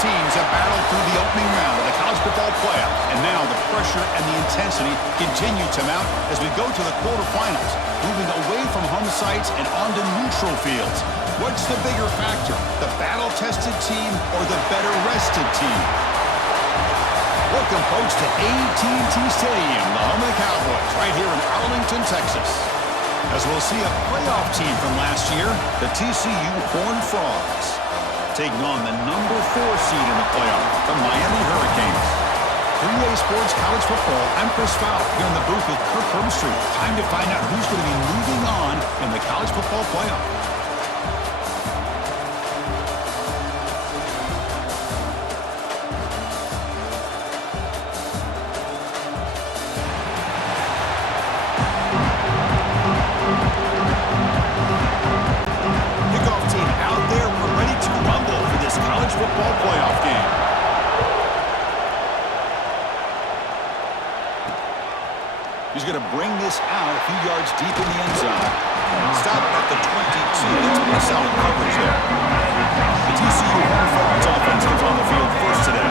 teams have battled through the opening round of the college football playoff, and now the pressure and the intensity continue to mount as we go to the quarterfinals, moving away from home sites and onto neutral fields. What's the bigger factor, the battle-tested team or the better-rested team? Welcome, folks, to AT&T Stadium, the home of the Cowboys, right here in Arlington, Texas. As we'll see a playoff team from last year, the TCU Horned Frogs, taking on the number 4 seed in the playoff, the Miami Hurricanes. 3A Sports College Football, I'm Chris Fowl, here in the booth with Kirk Herbstreit. Time to find out who's going to be moving on in the college football playoff. Football playoff game. He's going to bring this out a few yards deep in the end zone. Stop at the 22. That's pretty solid coverage there. The TCU Horned Frogs offense comes on the field first today.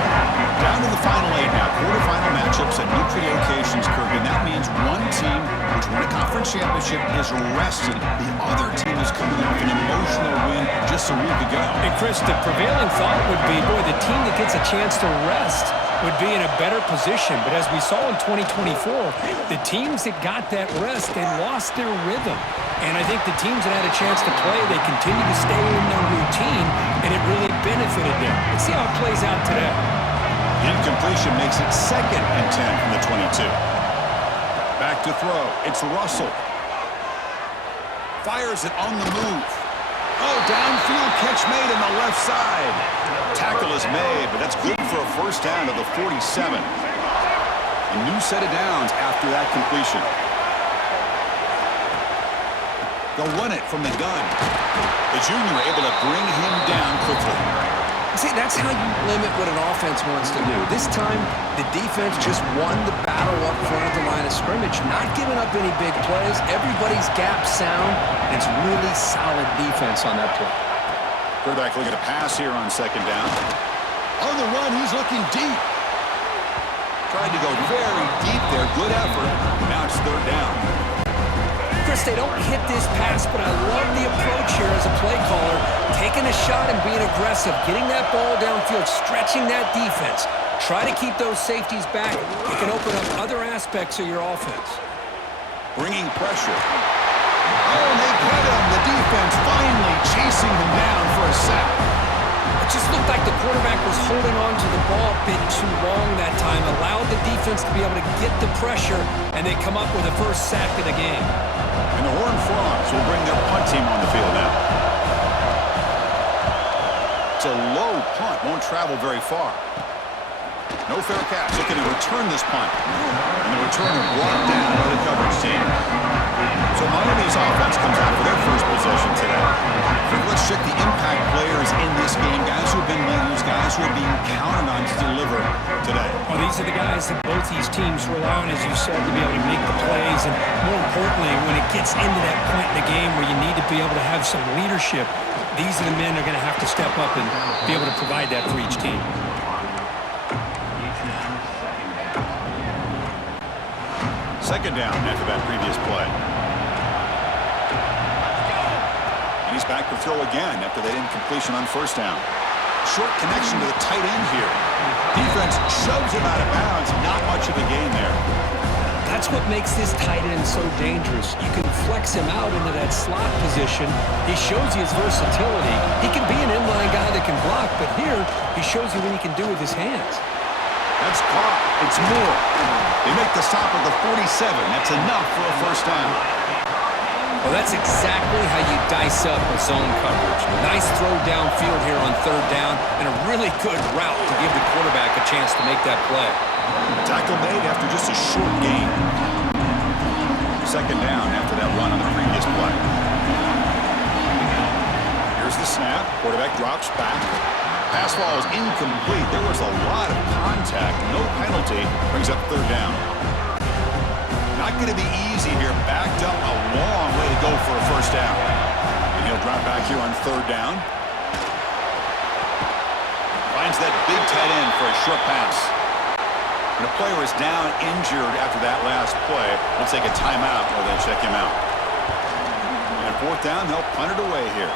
Down to the final 8 now. Quarterfinal matchups at neutral locations, Kirk, and that means one team which won a conference championship is rested. The other team is coming off an emotional win just a week ago. And Chris, the prevailing thought would be, boy, the team that gets a chance to rest would be in a better position. But as we saw in 2024, the teams that got that rest, they lost their rhythm. And I think the teams that had a chance to play, they continue to stay in their routine, and it really benefited them. Let's see how it plays out today. Incompletion makes it 2nd and 10 from the 22. Back to throw. It's Russell. Fires it on the move. Oh, downfield catch made on the left side. Tackle is made, but that's good for a first down to the 47. A new set of downs after that completion. They'll run it from the gun. The junior able to bring him down quickly. See, that's how you limit what an offense wants to do. This time, the defense just won the battle up front of the line of scrimmage, not giving up any big plays. Everybody's gap sound, and it's really solid defense on that play. Quarterback looking to pass here on 2nd down. On the run, he's looking deep. Tried to go very deep there. Good effort. Now it's 3rd down. Chris, they don't hit this pass, but I love the approach here as a play caller. Taking a shot and being aggressive, getting that ball downfield, stretching that defense. Try to keep those safeties back. It can open up other aspects of your offense. Bringing pressure. Oh, and they get him. The defense finally chasing him down for a sack. It just looked like the quarterback was holding on to the ball a bit too long that time. Allowed the defense to be able to get the pressure, and they come up with the first sack of the game. And the Horned Frogs will bring their punt team on the field now. It's a low punt, won't travel very far. No fair catch. Looking to return this punt. And the returner brought down by the coverage team. So Miami's offense comes out for their first possession today. Let's check the impact players in this game. Guys who have been leaders, guys who are being counted on to deliver today. Well, these are the guys that both these teams rely on, as you said, to be able to make the plays. And more importantly, when it gets into that point in the game where you need to be able to have some leadership, these are the men that are going to have to step up and be able to provide that for each team. Second down after that previous play. And he's back to throw again after that incompletion on 1st down. Short connection to the tight end here. Defense shoves him out of bounds. Not much of a gain there. That's what makes this tight end so dangerous. You can flex him out into that slot position. He shows you his versatility. He can be an inline guy that can block, but here he shows you what he can do with his hands. That's caught. It's Moore. They make the stop at the 47. That's enough for a first down. Well, that's exactly how you dice up a zone coverage. Nice throw downfield here on 3rd down, and a really good route to give the quarterback a chance to make that play. Tackle made after just a short gain. 2nd down after that run on the previous play. Here's the snap. Quarterback drops back. Pass ball is incomplete. There was a lot of contact. No penalty. Brings up 3rd down. Not going to be easy here. Backed up a long way to go for a first down. And he'll drop back here on 3rd down. finds that big tight end for a short pass. And a player is down injured after that last play. We'll take a timeout while they check him out. And fourth down, they'll punt it away here.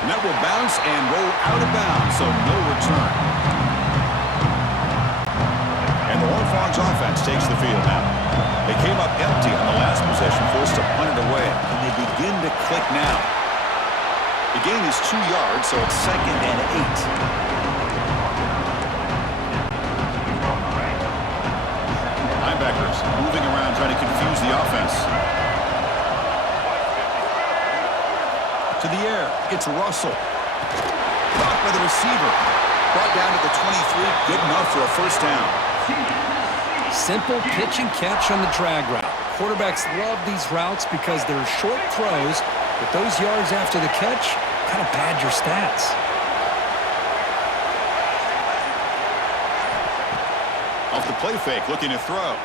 And that will bounce and roll out of bounds, so no return. And the Horned Frogs offense takes the field now. They came up empty on the last possession, forced to punt it away. And they begin to click now. The gain is 2 yards, so it's 2nd and 8. Linebackers moving around, trying to confuse the offense. To the air, it's Russell. Blocked by the receiver. Brought down to the 23, good enough for a first down. Simple pitch and catch on the drag route. Quarterbacks love these routes because they're short throws, but those yards after the catch kind of pad your stats. Off the play fake, looking to throw.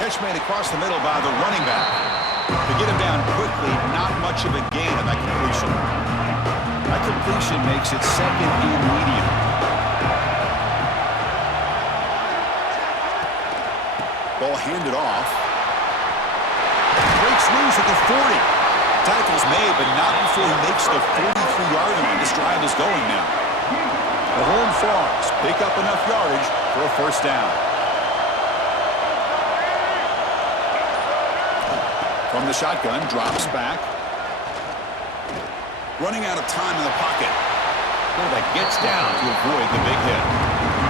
Catch made across the middle by the running back. To get him down quickly, not much of a gain on that completion. That completion makes it 2nd and medium. Ball handed off. Breaks loose at the 40. Tackle's made, but not before he makes the 43-yard line. This drive is going now. The Horned Frogs pick up enough yardage for a first down. From the shotgun, drops back. Running out of time in the pocket. Quarterback gets down to avoid the big hit.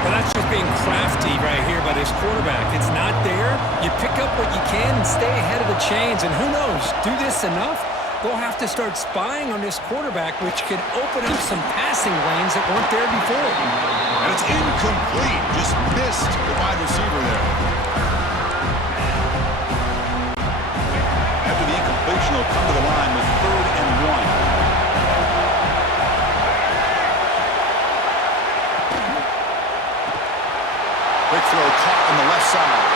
Well, that's just being crafty right here by this quarterback. It's not there. You pick up what you can and stay ahead of the chains. And who knows, do this enough, they'll have to start spying on this quarterback, which could open up some passing lanes that weren't there before. And it's incomplete. Just missed the wide receiver there. After the incompletion, they'll come to the line with 3rd and 1. Quick throw caught on the left side.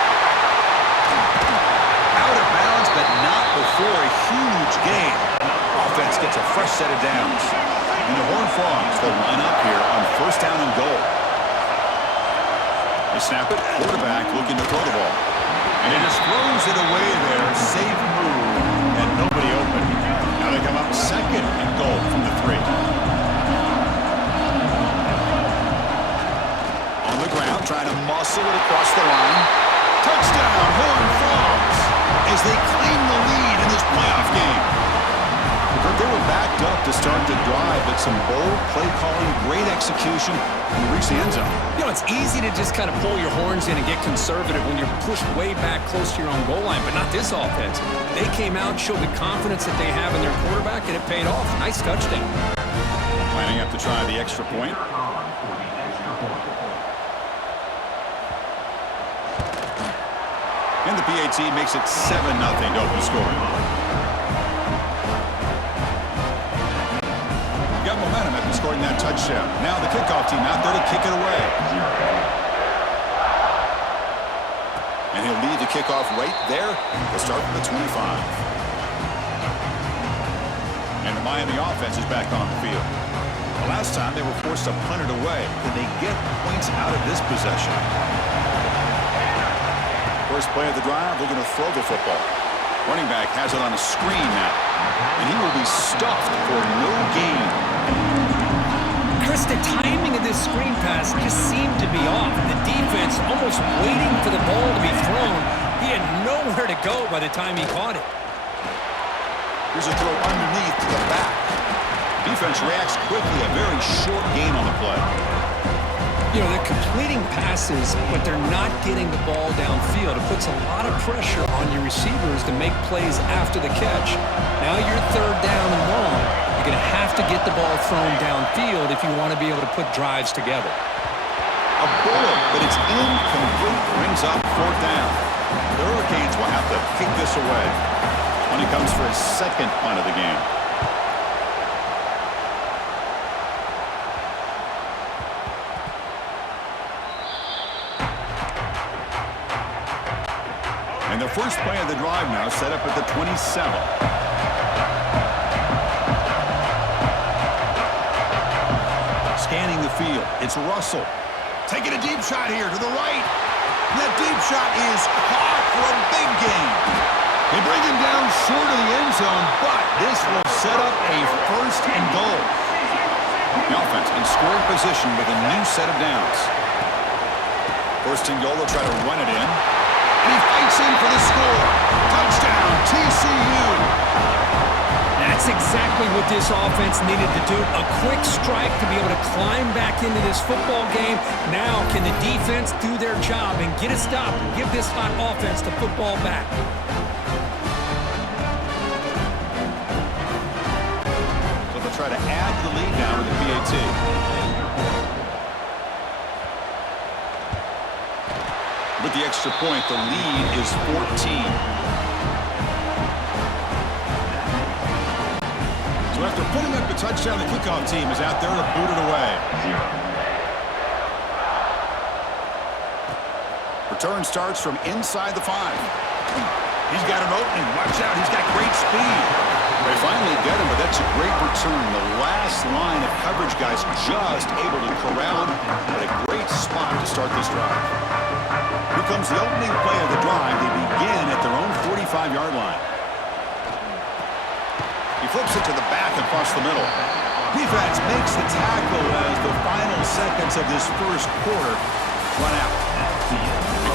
Out of bounds, but not before a huge gain. Offense gets a fresh set of downs. And the Horned Frogs, they'll line up here on 1st down and goal. They snap it. Quarterback looking to throw the ball. And he just throws it away there. Safe move. And nobody open. Now they come up 2nd and goal from the 3. Trying to muscle it across the line. Touchdown, Horned Frogs, as they claim the lead in this playoff game. They were backed up to start the drive, but some bold play calling, great execution, and reach the end zone. You know, it's easy to just kind of pull your horns in and get conservative when you're pushed way back close to your own goal line, but not this offense. They came out, showed the confidence that they have in their quarterback, and it paid off. Nice touchdown. Lining up to try the extra point. And the PAT makes it 7-0 to open scoring. Got momentum after scoring that touchdown. Now the kickoff team out there to kick it away. And he'll lead the kickoff right there to start from the 25. And the Miami offense is back on the field. The last time they were forced to punt it away. Can they get points out of this possession? First play of the drive, looking to throw the football. Running back has it on a screen now. And he will be stuffed for no gain. Chris, the timing of this screen pass just seemed to be off. The defense almost waiting for the ball to be thrown. He had nowhere to go by the time he caught it. Here's a throw underneath to the back. Defense reacts quickly, a very short gain on the play. You know, they're completing passes, but they're not getting the ball downfield. It puts a lot of pressure on your receivers to make plays after the catch. Now you're 3rd down and long. You're going to have to get the ball thrown downfield if you want to be able to put drives together. A bullet, but it's incomplete. Brings up 4th down. The Hurricanes will have to kick this away when he comes for his 2nd punt of the game. And the first play of the drive now set up at the 27. field. It's Russell. Taking a deep shot here to the right. And that deep shot is caught for a big gain. They bring him down short of the end zone, but this will set up a first and goal. The offense in scoring position with a new set of downs. First and goal, they'll try to run it in. And he fights in for the score. Touchdown, TCU. That's exactly what this offense needed to do. A quick strike to be able to climb back into this football game. Now, can the defense do their job and get a stop and give this hot offense the football back? So they'll try to add the lead now with the PAT. With the extra point, the lead is 14. So after putting up the touchdown, the kickoff team is out there to boot it away. Return starts from inside the 5. He's got an opening. Watch out. He's got great speed. They finally get him, but that's a great return. The last line of coverage guys just able to corral him, but a great spot to start this drive. Here comes the opening play of the drive. They begin at their own 45-yard line. He flips it to the back across the middle. Defense makes the tackle as the final seconds of this first quarter run out.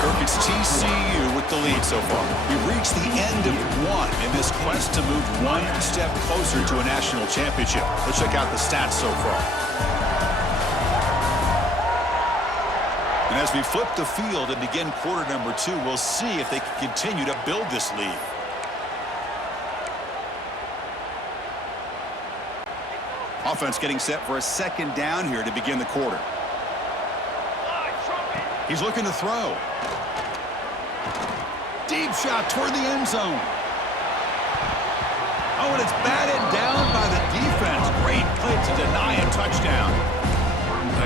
Kirk, it's TCU with the lead so far. We've reached the end of one in this quest to move one step closer to a national championship. Let's check out the stats so far. And as we flip the field and begin quarter number 2, we'll see if they can continue to build this lead. Offense getting set for a second down here to begin the quarter. He's looking to throw. Deep shot toward the end zone. Oh, and it's batted down by the defense. Great play to deny a touchdown.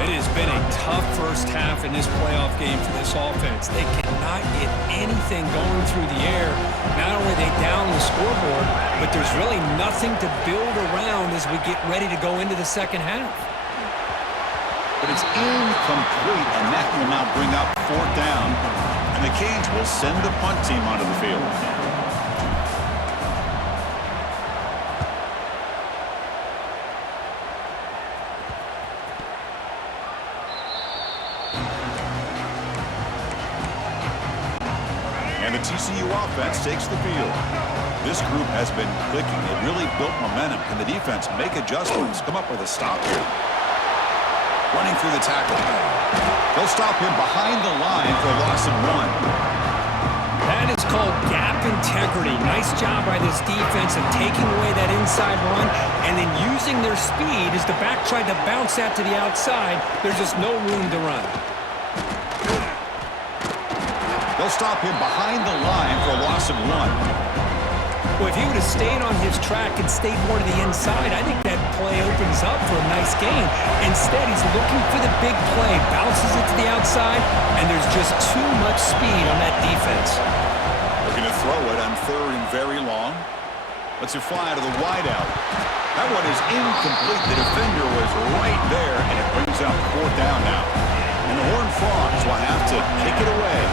It has been a tough first half in this playoff game for this offense. They cannot get anything going through the air. Not only are they down the scoreboard, but there's really nothing to build around as we get ready to go into the second half. But it's incomplete, and that will now bring up 4th down. And the Canes will send the punt team onto the field. The TCU offense takes the field. This group has been clicking. They've really built momentum. Can the defense make adjustments? Come up with a stop here. Running through the tackle. They'll stop him behind the line for a loss of 1. That is called gap integrity. Nice job by this defense of taking away that inside run and then using their speed as the back tried to bounce that to the outside. There's just no room to run. They'll stop him behind the line for a loss of 1. Well, if he would have stayed on his track and stayed more to the inside, I think that play opens up for a nice gain. Instead, he's looking for the big play, bounces it to the outside, and there's just too much speed on that defense. Looking to throw it on 3rd and very long. Let's it fly to the wideout. That one is incomplete. The defender was right there, and it brings up 4th down now. And the Horned Frogs will have to kick it away.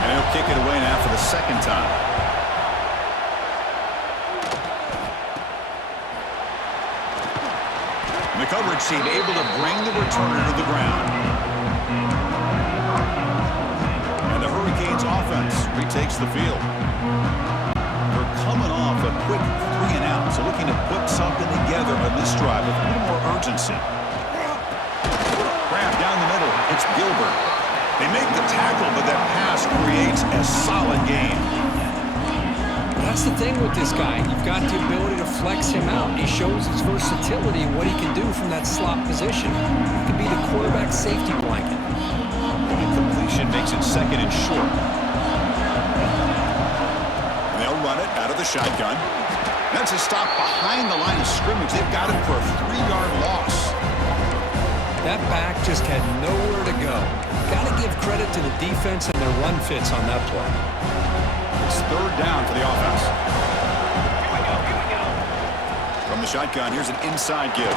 And he'll kick it away now for the second time. And the coverage team able to bring the returner to the ground. And the Hurricanes offense retakes the field. They're coming off a quick 3 and out, so looking to put something together on this drive with a little more urgency. Grab down the middle. It's Gilbert. They make the tackle, but that pass creates a solid gain. That's the thing with this guy. You've got the ability to flex him out. He shows his versatility and what he can do from that slot position. He can be the quarterback safety blanket. And completion makes it 2nd and short. And they'll run it out of the shotgun. That's a stop behind the line of scrimmage. They've got him for a 3-yard loss. That back just had nowhere to go. Got to give credit to the defense and their run fits on that play. It's 3rd down for the offense. Here we go. From the shotgun, here's an inside give.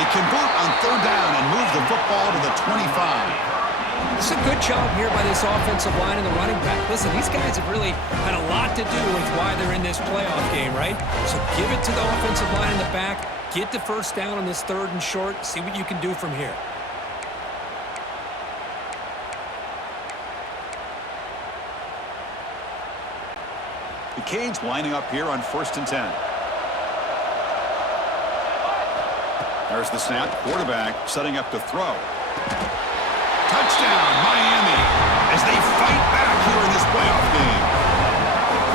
They convert on third down and move the football to the 25. It's a good job here by this offensive line and the running back. Listen, these guys have really had a lot to do with why they're in this playoff game, right? So give it to the offensive line in the back. Get the first down on this third and short. See what you can do from here. The Canes lining up here on 1st and 10. There's the snap. Quarterback setting up to throw. Touchdown, Miami, as they fight back here in this playoff game.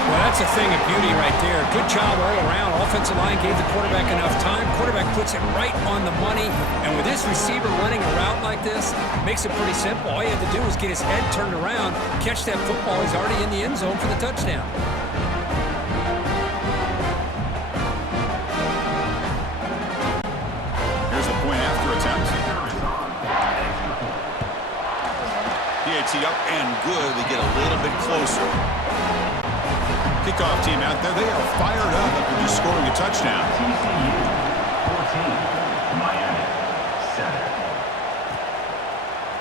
Well, that's a thing of beauty right there. Good job all around. Offensive line gave the quarterback enough time. Quarterback puts it right on the money. And with this receiver running a route like this, makes it pretty simple. All you had to do was get his head turned around, catch that football. He's already in the end zone for the touchdown. Here's the point after attempt. PAT up and good. They get a little bit closer. Kickoff team out there. They are fired up after just scoring a touchdown.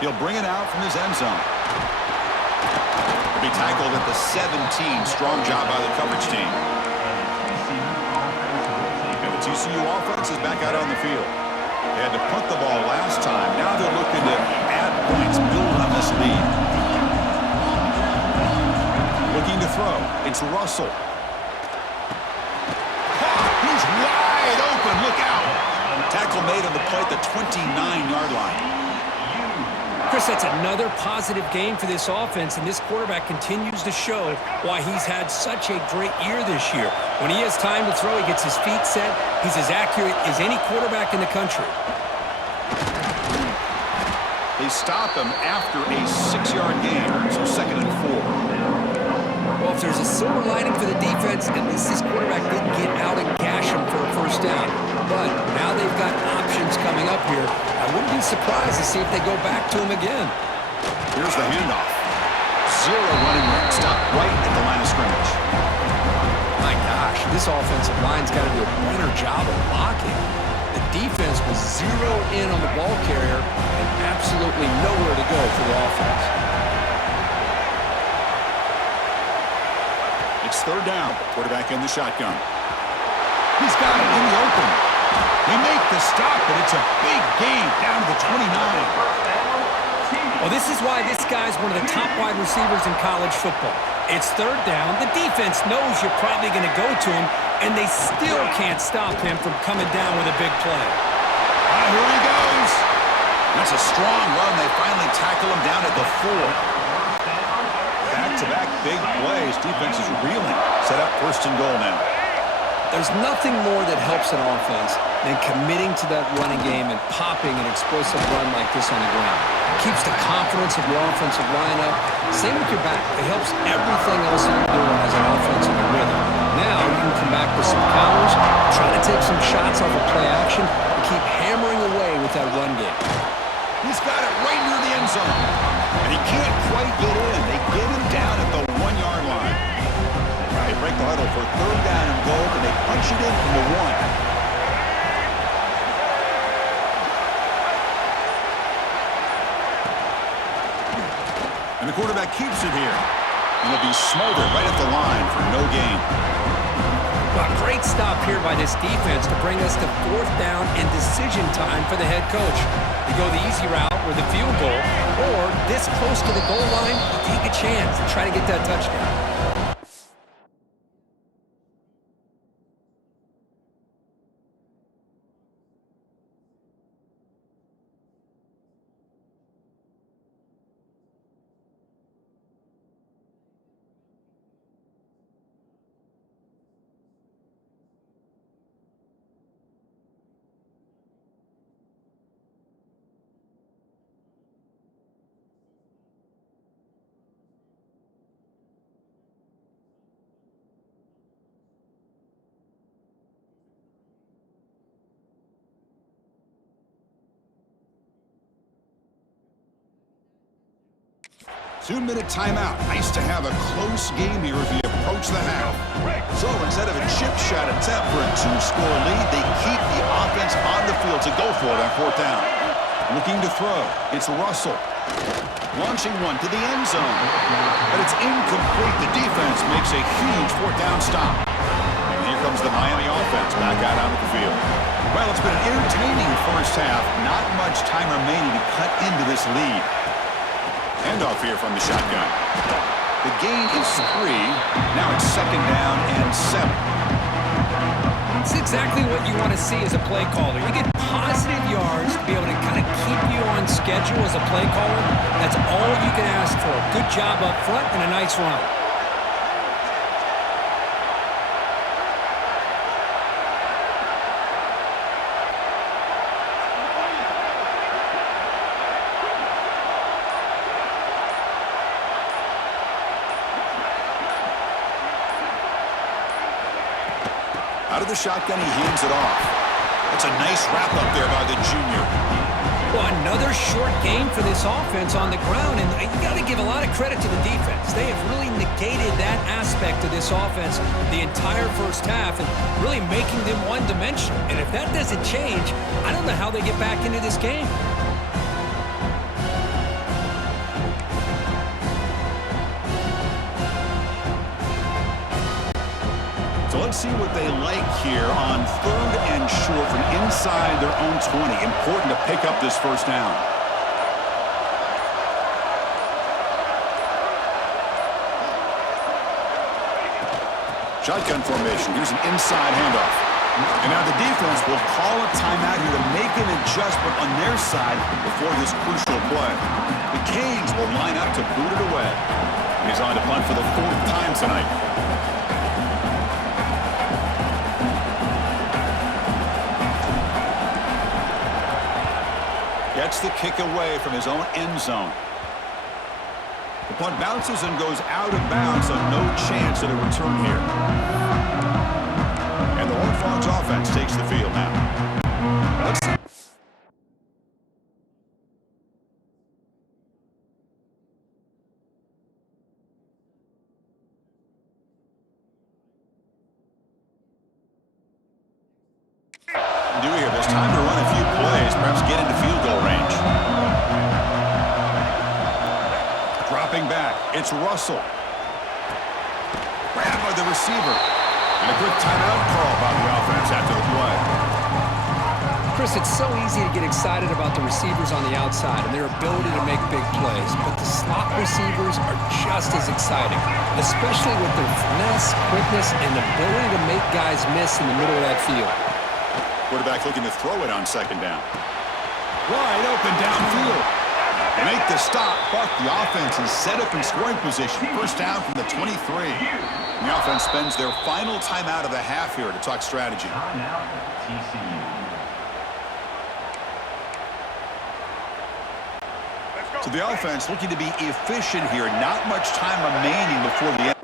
He'll bring it out from his end zone. He'll be tackled at the 17. Strong job by the coverage team. And the TCU offense is back out on the field. They had to punt the ball last time. Now they're looking to add points, build on this lead. Looking to throw. It's Russell. He's wide open. Look out. Tackle made on the play at the 29-yard line. Chris, that's another positive game for this offense, and this quarterback continues to show why he's had such a great year this year. When he has time to throw, he gets his feet set. He's as accurate as any quarterback in the country. They stop him after a 6-yard gain, so 2nd and 4. Well, if there's a silver lining for the defense, at least this quarterback didn't get out and gash him for a first down. But now they've got options coming up here. I wouldn't be surprised to see if they go back to him again. Here's the handoff. 0 running room. Stop right at the line of scrimmage. My gosh, this offensive line's got to do a better job of blocking. The defense was 0 in on the ball carrier and absolutely nowhere to go for the offense. It's third down. Quarterback in the shotgun. He's got it in the open. They make the stop, but it's a big gain down to the 29. Well, this is why this guy's one of the top wide receivers in college football. It's third down. The defense knows you're probably going to go to him, and they still can't stop him from coming down with a big play. Here he goes. That's a strong run. They finally tackle him down at the 4. Back-to-back big plays. Defense is reeling. Set up 1st and goal now. There's nothing more that helps an offense than committing to that running game and popping an explosive run like this on the ground. It keeps the confidence of your offensive line up. Same with your back. It helps everything else that you're doing as an offense in the rhythm. Now you can come back with some counters, try to take some shots off of play action, and keep hammering away with that run game. He's got it right near the end zone. And he can't quite get in. They get him down at the 1-yard line. They break the huddle for third down and goal, and they punch it in from the 1. And the quarterback keeps it here. And he'll be smothered right at the line for no gain. Well, great stop here by this defense to bring us to 4th down and decision time for the head coach. You go the easy route with a field goal, or this close to the goal line, take a chance and try to get that touchdown. 2-minute timeout. Nice to have a close game here as we approach the half. So instead of a chip shot attempt for a 2-score lead, they keep the offense on the field to go for it on 4th down. Looking to throw. It's Russell. Launching one to the end zone. But it's incomplete. The defense makes a huge 4th down stop. And here comes the Miami offense back out onto the field. Well, it's been an entertaining first half. Not much time remaining to cut into this lead. Handoff here from the shotgun. The gain is 3. Now it's 2nd down and 7. It's exactly what you want to see as a play caller. You get positive yards to be able to kind of keep you on schedule as a play caller. That's all you can ask for. Good job up front and a nice run. Out of the shotgun, he hands it off. That's a nice wrap-up there by the junior. Well, another short game for this offense on the ground, and you got to give a lot of credit to the defense. They have really negated that aspect of this offense the entire first half and really making them one-dimensional. And if that doesn't change, I don't know how they get back into this game. So let's see what they like here on 3rd and short from inside their own 20. Important to pick up this first down. Shotgun formation. Here's an inside handoff. And now the defense will call a timeout here to make an adjustment on their side before this crucial play. The Canes will line up to boot it away. He's on to punt for the 4th time tonight. Gets the kick away from his own end zone. The punt bounces and goes out of bounds, so no chance at a return here. And the Horned Frogs offense takes the field now. Let's see. Do here. There's time to run a few plays, perhaps get into field goal range. Dropping back, it's Russell. Grabbed by the receiver. And a quick timeout call by the offense after the play. Chris, it's so easy to get excited about the receivers on the outside and their ability to make big plays, but the slot receivers are just as exciting, especially with their finesse, quickness, and ability to make guys miss in the middle of that field. Quarterback looking to throw it on 2nd down. Wide open downfield. They make the stop, but the offense is set up in scoring position. First down from the 23. And the offense spends their final timeout of the half here to talk strategy. So the offense looking to be efficient here. Not much time remaining before the end.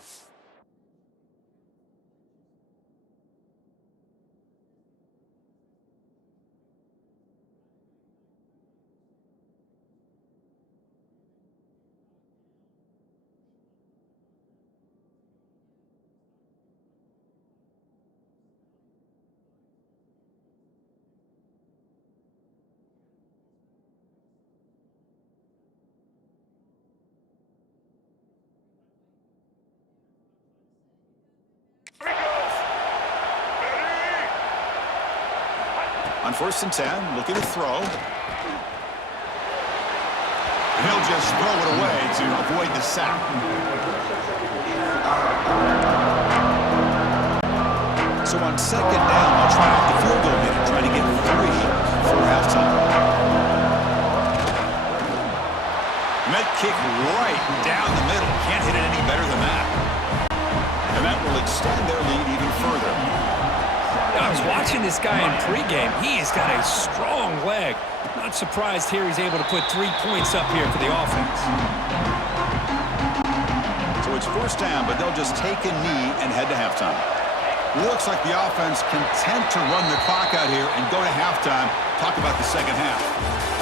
On 1st and 10, looking to throw. He'll just throw it away to avoid the sack. So on 2nd down, they'll try out the field goal unit, trying to get 3 for halftime. And that kick right down the middle. Can't hit it any better than that. And that will extend their lead even further. I was watching this guy in pregame. He has got a strong leg. Not surprised here he's able to put 3 points up here for the offense. So it's 1st down, but they'll just take a knee and head to halftime. Looks like the offense content to run the clock out here and go to halftime. Talk about the second half.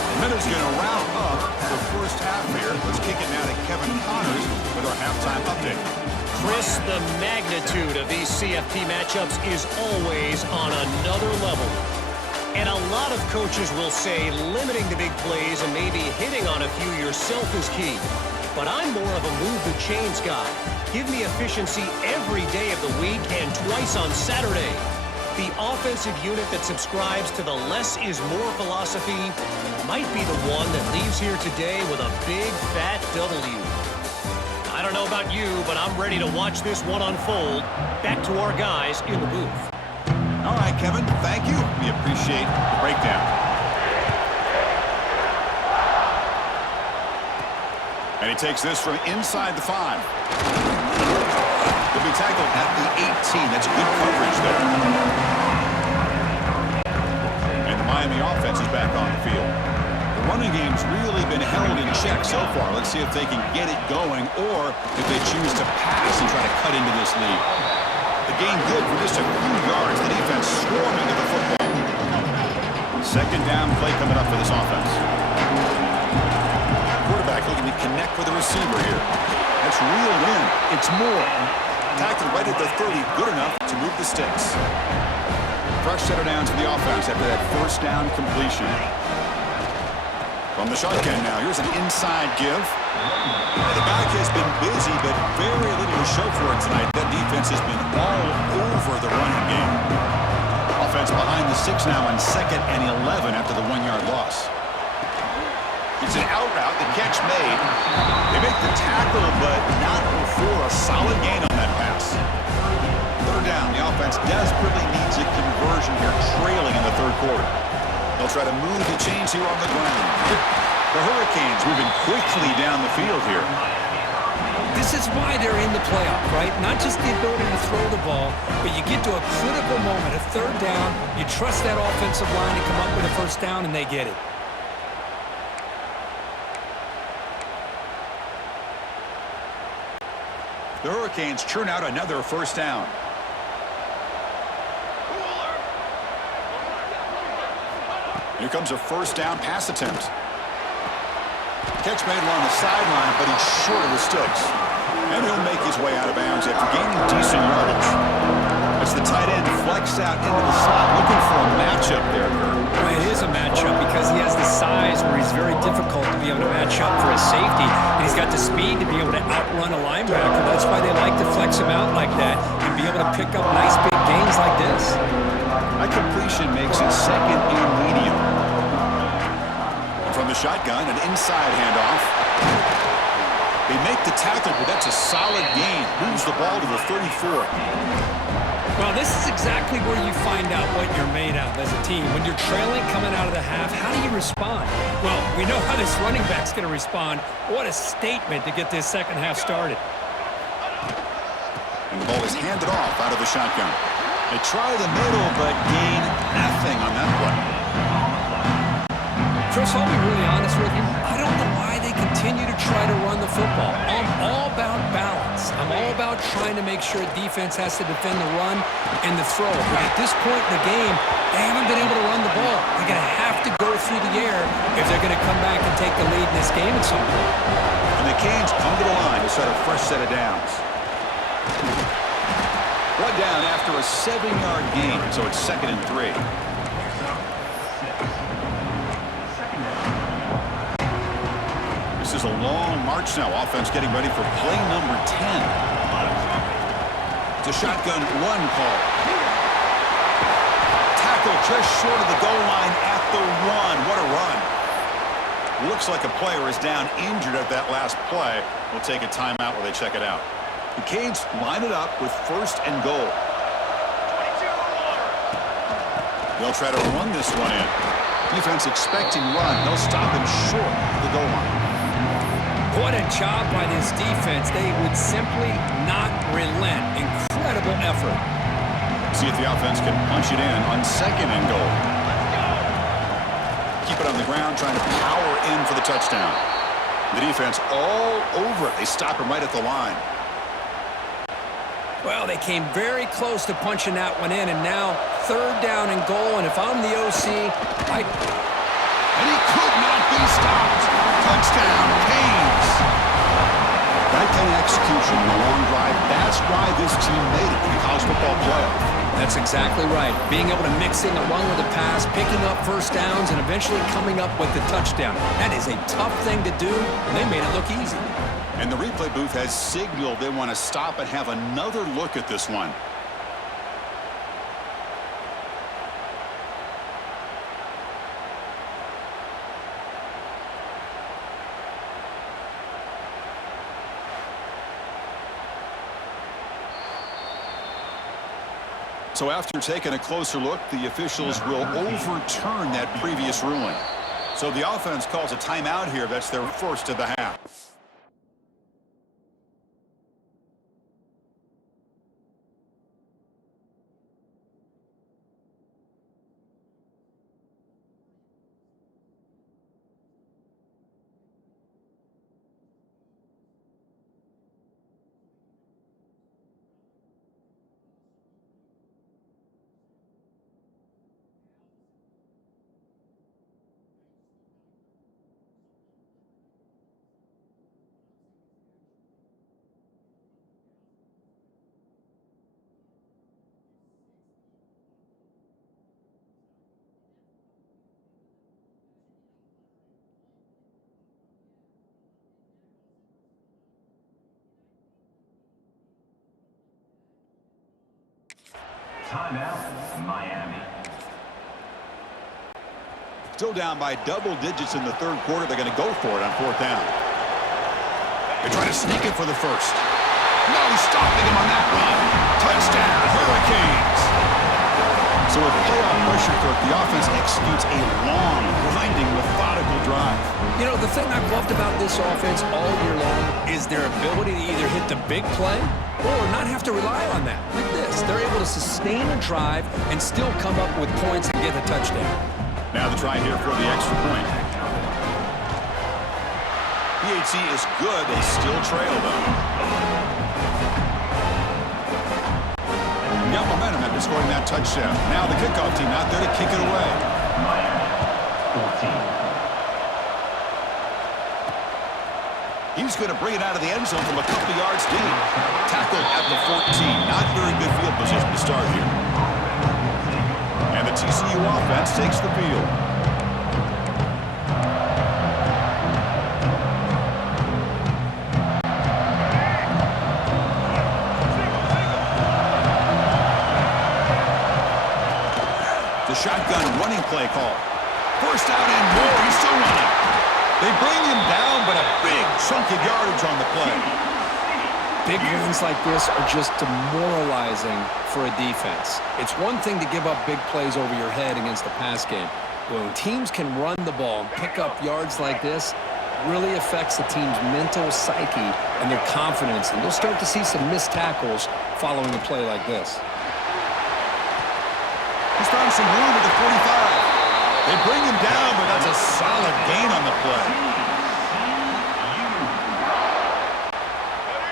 The Minutes going to round up the first half here. Let's kick it now to Kevin Connors with our halftime update. Chris, the magnitude of these CFP matchups is always on another level. And a lot of coaches will say limiting the big plays and maybe hitting on a few yourself is key. But I'm more of a move the chains guy. Give me efficiency every day of the week and twice on Saturday. The offensive unit that subscribes to the less is more philosophy might be the one that leaves here today with a big fat W. I don't know about you, but I'm ready to watch this one unfold. Back to our guys in the booth. All right, Kevin, thank you. We appreciate the breakdown. And he takes this from inside the 5. He'll be tackled at the 18. That's good coverage there. And the Miami offense is back on the field. The running game's really been held in check so far. Let's see if they can get it going or if they choose to pass and try to cut into this lead. The game good for just a few yards. The defense swarming to the football. Second down play coming up for this offense. Quarterback looking to connect with the receiver here. That's reeled in. It's Moore. Tackled right at the 30. Good enough to move the sticks. Fresh set of downs for the offense after that first down completion. From the shotgun now, here's an inside give. The back has been busy, but very little to show for it tonight. That defense has been all over the running game. Offense behind the 6 now on 2nd and 11 after the 1-yard loss. It's an out route, the catch made. They make the tackle, but not before a solid gain on that pass. Third down, the offense desperately needs a conversion here, trailing in the third quarter. They'll try to move the chains here on the ground. The Hurricanes moving quickly down the field here. This is why they're in the playoff, right? Not just the ability to throw the ball, but you get to a critical moment, a third down, you trust that offensive line to come up with a first down, and they get it. The Hurricanes churn out another first down. Here comes a first down pass attempt. Catch made along the sideline, but he's short of the sticks. And he'll make his way out of bounds after gaining decent yardage. As the tight end flex out into the slot, looking for a matchup there. Well, it is a matchup because he has the size where he's very difficult to be able to match up for a safety. And he's got the speed to be able to outrun a linebacker. That's why they like to flex him out like that and be able to pick up nice big gains like this. That completion makes it 2nd and medium. And from the shotgun, an inside handoff. They make the tackle, but that's a solid gain. Moves the ball to the 34. Well, this is exactly where you find out what you're made of as a team. When you're trailing coming out of the half, how do you respond? Well, we know how this running back's going to respond. What a statement to get this second half started. And the ball is handed off out of the shotgun. They try the middle, but gain nothing on that play. Chris, I'll be really honest with you. I don't know why they continue to try to run the football. I'm all about balance. I'm all about trying to make sure defense has to defend the run and the throw. But at this point in the game, they haven't been able to run the ball. They're going to have to go through the air if they're going to come back and take the lead in this game at some point. And the Canes come to the line to start a fresh set of downs. Brought down after a 7-yard gain, so it's 2nd and 3. This is a long march now. Offense getting ready for play number 10. It's a shotgun run call. Tackle just short of the goal line at the 1. What a run. Looks like a player is down injured at that last play. We'll take a timeout while they check it out. The Canes line it up with 1st and goal. They'll try to run this one in. Defense expecting run. They'll stop him short of the goal line. What a job by this defense. They would simply not relent. Incredible effort. See if the offense can punch it in on 2nd and goal. Keep it on the ground, trying to power in for the touchdown. The defense all over it. They stop him right at the line. Well, they came very close to punching that one in, and now 3rd down and goal. And if I'm the OC, And he could not be stopped. Touchdown, Canes. That kind of execution in a long drive, that's why this team made it in the college football playoff. That's exactly right. Being able to mix in the run with the pass, picking up first downs, and eventually coming up with the touchdown. That is a tough thing to do, and they made it look easy. And the replay booth has signaled they want to stop and have another look at this one. So after taking a closer look, the officials will overturn that previous ruling. So the offense calls a timeout here. That's their first of the half. Timeout, Miami. Still down by double digits in the third quarter. They're going to go for it on fourth down. They're trying to sneak it for the first. No stopping him on that run. Touchdown, Hurricanes. So with playoff pressure, Kirk, the offense executes a long, grinding, methodical drive. You know, the thing I've loved about this offense all year long is their ability to either hit the big play or not have to rely on that. Like this, they're able to sustain a drive and still come up with points and get a touchdown. Now the try here for the extra point. PHC is good. They still trail, though. Got momentum after scoring that touchdown. Now the kickoff team out there to kick it away. Miami, 14. He's going to bring it out of the end zone from a couple yards deep. Tackled at the 14. Not very good field position to start here. And the TCU offense takes the field. The shotgun running play call. First down and more. He's still running. They bring him down, but a big chunk of yardage on the play. Big runs like this are just demoralizing for a defense. It's one thing to give up big plays over your head against the pass game. When teams can run the ball and pick up yards like this, really affects the team's mental psyche and their confidence. And you'll start to see some missed tackles following a play like this. He's found some room at the 45. They bring him down, but that's a solid gain on the play.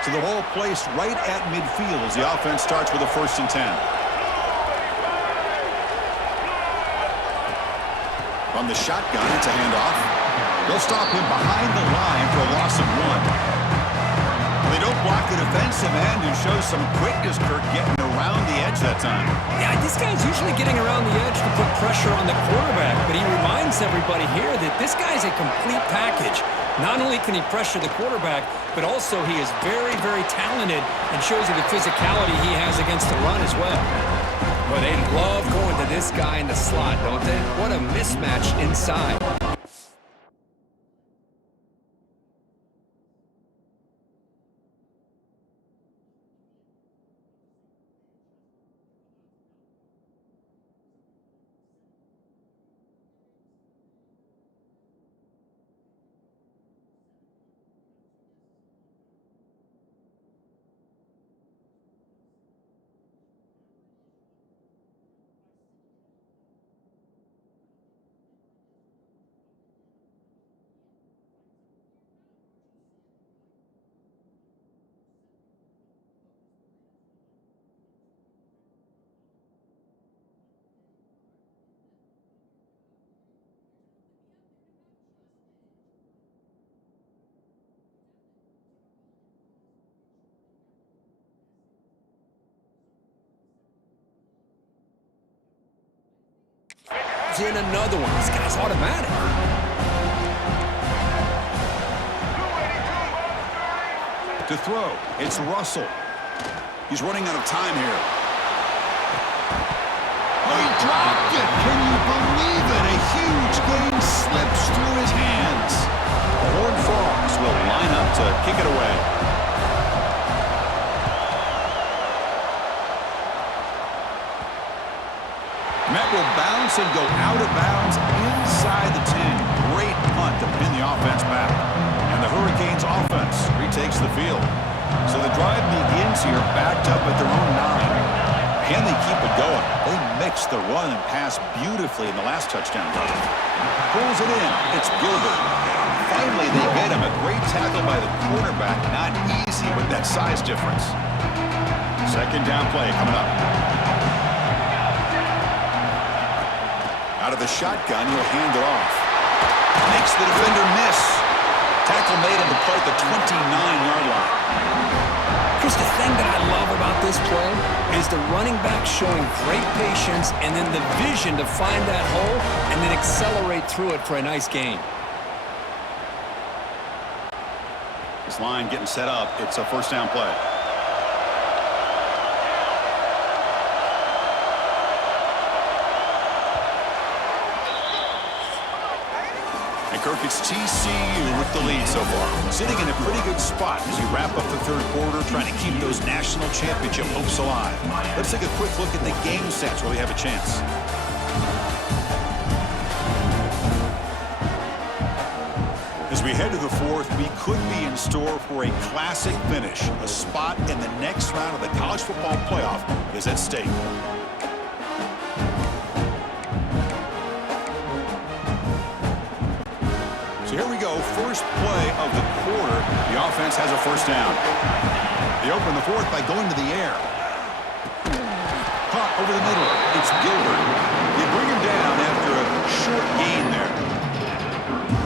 So the ball placed right at midfield as the offense starts with a 1st and 10. From the shotgun, it's a handoff. They'll stop him behind the line for a loss of 1. They don't block the defensive end and show some quickness, Kirk, getting around the edge that time. Yeah, this guy's usually getting around the edge to put pressure on the quarterback, but he reminds everybody here that this guy's a complete package. Not only can he pressure the quarterback, but also he is very, very talented and shows you the physicality he has against the run as well. But they love going to this guy in the slot, don't they? What a mismatch inside. Fires in another one. This guy's automatic. To throw, it's Russell. He's running out of time here. Oh, he dropped it. Can you believe it? A huge gain slips through his hands. The Horned Frogs will line up to kick it away. Met will bounce and go out of bounds inside the 10. Great punt to pin the offense back. And the Hurricanes offense retakes the field. So the drive begins here backed up at their own 9. Can they keep it going? They mixed the run and pass beautifully in the last touchdown drive. Pulls it in. It's Gilbert. Finally, they get him. A great tackle by the quarterback. Not easy with that size difference. Second down play coming up. Out of the shotgun, he'll hand it off. Makes the defender miss. Tackle made on the play at the 29-yard line. Chris, the thing that I love about this play is the running back showing great patience and then the vision to find that hole and then accelerate through it for a nice gain. This line getting set up. It's a first down play. And Kirk, it's TCU with the lead so far. Sitting in a pretty good spot as you wrap up the third quarter, trying to keep those national championship hopes alive. Let's take a quick look at the game stats where we have a chance. As we head to the fourth, we could be in store for a classic finish. A spot in the next round of the college football playoff is at stake. So here we go, first play of the quarter. The offense has a first down. They open the fourth by going to the air. Caught over the middle. It's Gilbert. They bring him down after a short gain there.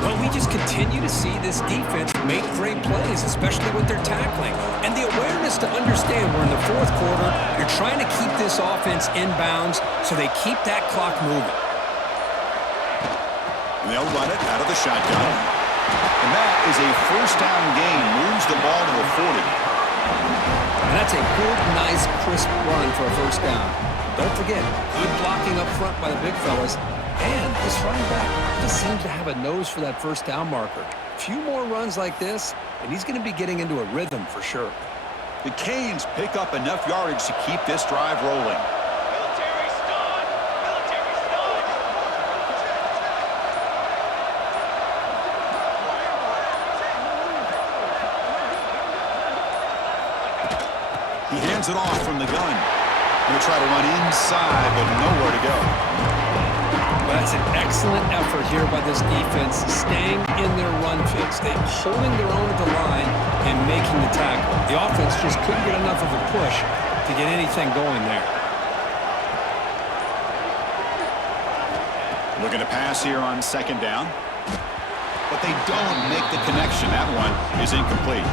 Well, we just continue to see this defense make great plays, especially with their tackling. And the awareness to understand we're in the fourth quarter, you're trying to keep this offense in bounds so they keep that clock moving. They'll run it out of the shotgun. And that is a first down gain. Moves the ball to the 40. And that's a good, nice, crisp run for a first down. Don't forget, good blocking up front by the big fellas. And this running back just seems to have a nose for that first down marker. A few more runs like this, and he's going to be getting into a rhythm for sure. The Canes pick up enough yardage to keep this drive rolling. He hands it off from the gun. He'll try to run inside, but nowhere to go. That's an excellent effort here by this defense, staying in their run fits. They're holding their own at the line and making the tackle. The offense just couldn't get enough of a push to get anything going there. Looking to pass here on second down. But they don't make the connection. That one is incomplete.